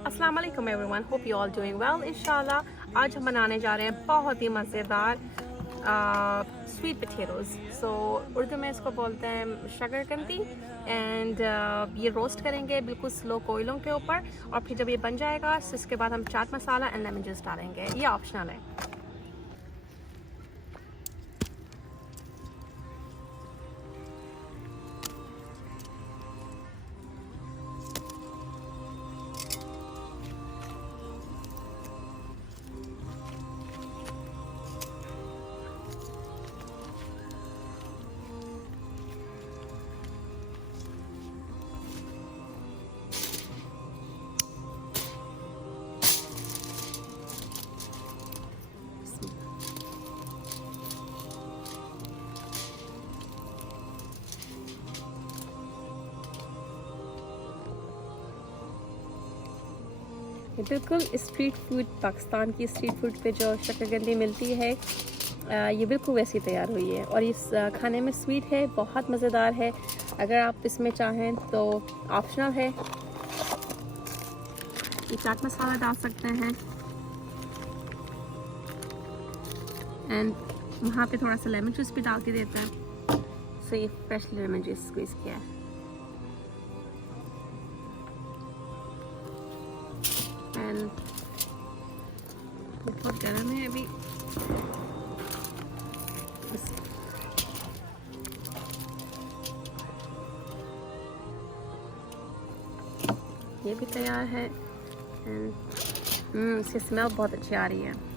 अस्सलाम वालेकुम everyone, hope you all doing well. इंशाल्लाह आज हम बनाने जा रहे हैं बहुत ही मज़ेदार स्वीट पोटैटोज़। सो उर्दू में इसको बोलते हैं शकरकंदी। एंड ये रोस्ट करेंगे बिल्कुल स्लो कोयलों के ऊपर, और फिर जब ये बन जाएगा इसके बाद हम chaat masala and lemon juice डालेंगे। ये ऑप्शनल है। ये बिल्कुल स्ट्रीट फूड, पाकिस्तान की स्ट्रीट फूड पे जो शकरकंदी मिलती है, ये बिल्कुल वैसी तैयार हुई है। और इस खाने में स्वीट है, बहुत मज़ेदार है। अगर आप इसमें चाहें तो ऑप्शनल है, ये चाट मसाला डाल सकते हैं एंड वहाँ पे थोड़ा सा लेमन जूस भी डाल के देते हैं। सो ये फ्रेश लेमन जूस स्क्वीज़ किया है। एंड बहुत गर्म है अभी। ये भी तैयार है एंड इसकी स्मेल बहुत अच्छी आ रही है।